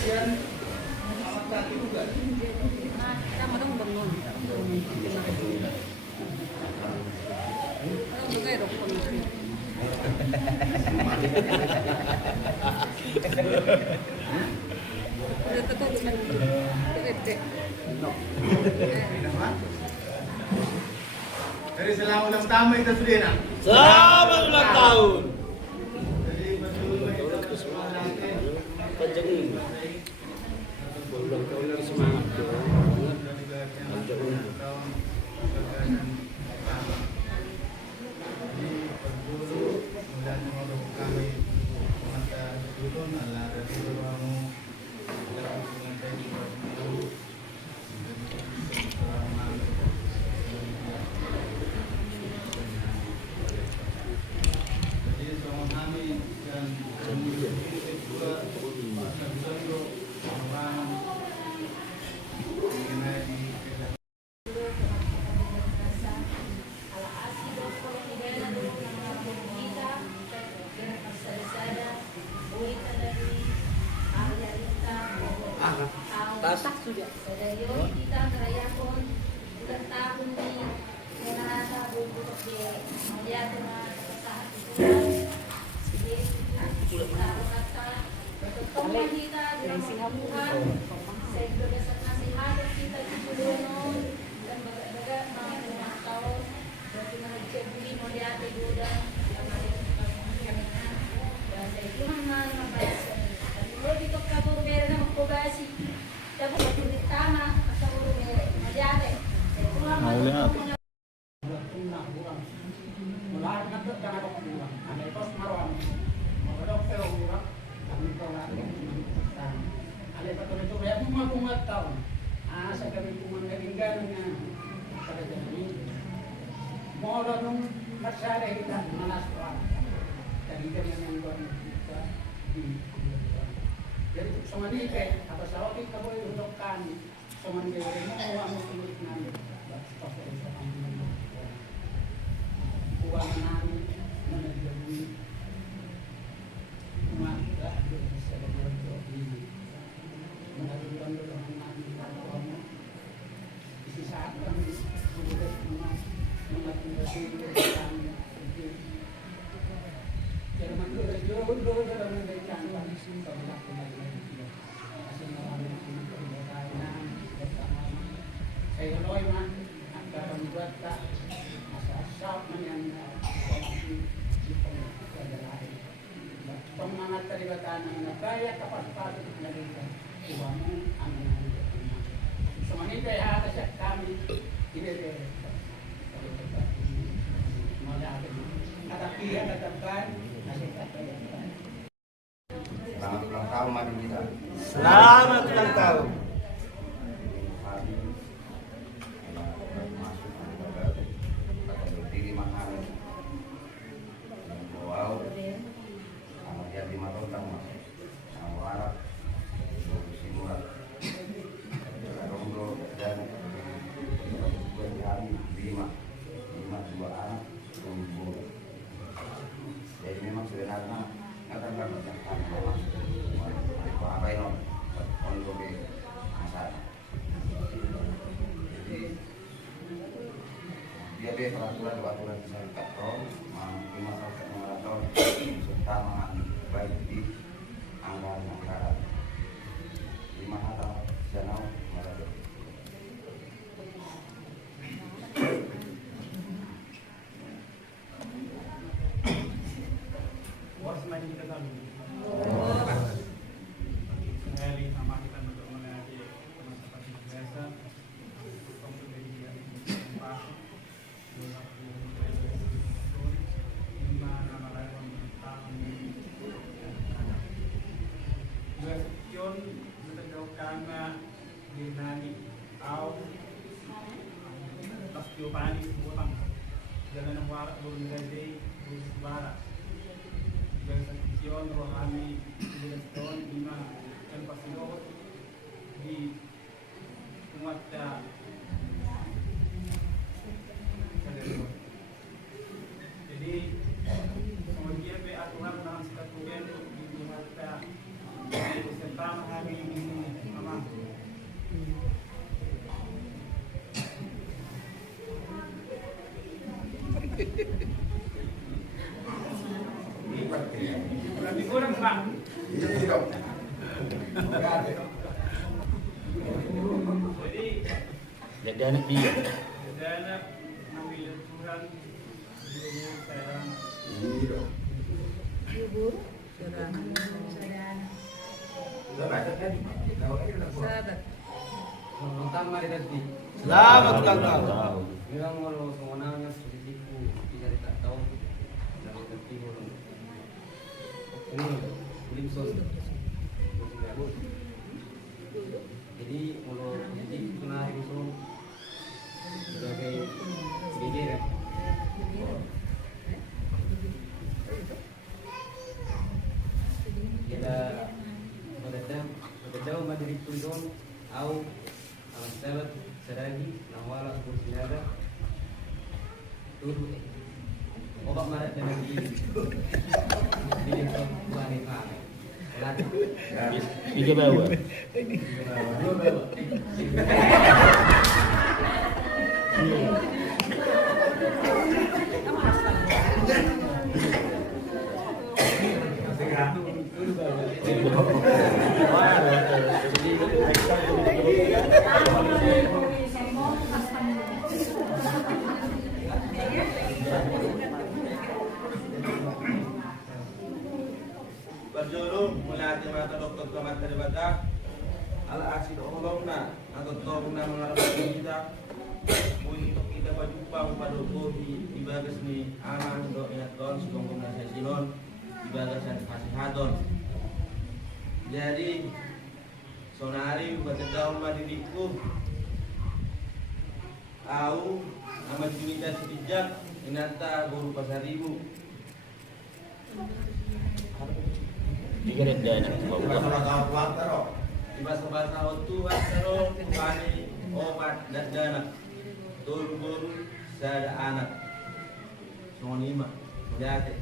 Sama dong bangun. Kalau enggak ya dokter. Udah tetap dengan gede. Dari selamat ulang tahun kita sudah nak. Selamat ulang tahun. Jadi betul kita semua nanti. Panjangin. Ulang tahun lagi semangat dong. Tas sudah. Yun, kita merayakan ulang tahun ni Nenasa Bubutok de Maliado na sa sige, kata Totoo kita dalam Tuhan sa iglesia sa nasihatod kita di Tuhan dan baga-baga mga taon dari mga Maliado Buda yang ada kami dan sa Tuhan na mabasa. Kalau dito ka bumere na magpabasi dapat tama sa bumere Maliado. Mahuli nga. Jadi semanike apa sawit ka boy untuk kan semanike mo mo sulit namin uang namin na naglagay umaga sa laboratorio ini mengajukan dorongan namin kamu isi saat kami sudah mengatasi kami Jerman itu jauh dalam memberikan langsung kepada kembali asal orang ini berkaitan bersama saya loy mah agar membuat tak asal yang di pengadilan pemangat teribatan negara kapasitas pendidikan uangmu aman semua ini kayak atas kami tidak ada kalau tetap modal tetapi ya tetapkan Selamat ulang tahun mari kita. Selamat ulang tahun. Hari masuk atau berdiri makan. Wow. Sama dia 5 tahun masuk. Sama warak. Simulat. Rondo dan hari 5 2 anak. Jadi memang sebenarnya akan melakukan apa yang untuk masalah. Jadi dia peraturan syarikat tol, lima syarikat mengatur serta baik di anggaran 5 atau channel mengatur. Jangan warak belum dari barat. Jangan saksian rohani Milestone lima yang pasilot di umat jadi kemudian aturan dalam sekatuan di umat beserta hari ini Lebih kurang Pak. Jadi anak dia. Dana ambil Tuhan sekarang Sahabat. Selamat ulang tahun. Bilang mau semuanya sedikitku tidak tak tahu dari timur. Ini Limson. Jadi kalau jadi kena itu sebagai bidir. Kita berjauh dari Tudon, au alam sabat sedagi nawala bersinaga turut obat marat dan di wanita. Tiga bawa. Berjulung mulai mata dokter kemat daripada ala aksi tolongna atau tolongna mengharapkan kita untuk kita berjumpa pada kopi di bagas ni aman do ingat don sugong nasi sinon di bagas yang kasih hadon. Jadi sonari baca daun madiriku au amat junita sepijak inata guru pasaribu. Tiga dan bawa. Di bahasa itu asal kembali obat dan dana turun sada anak semua lima melihat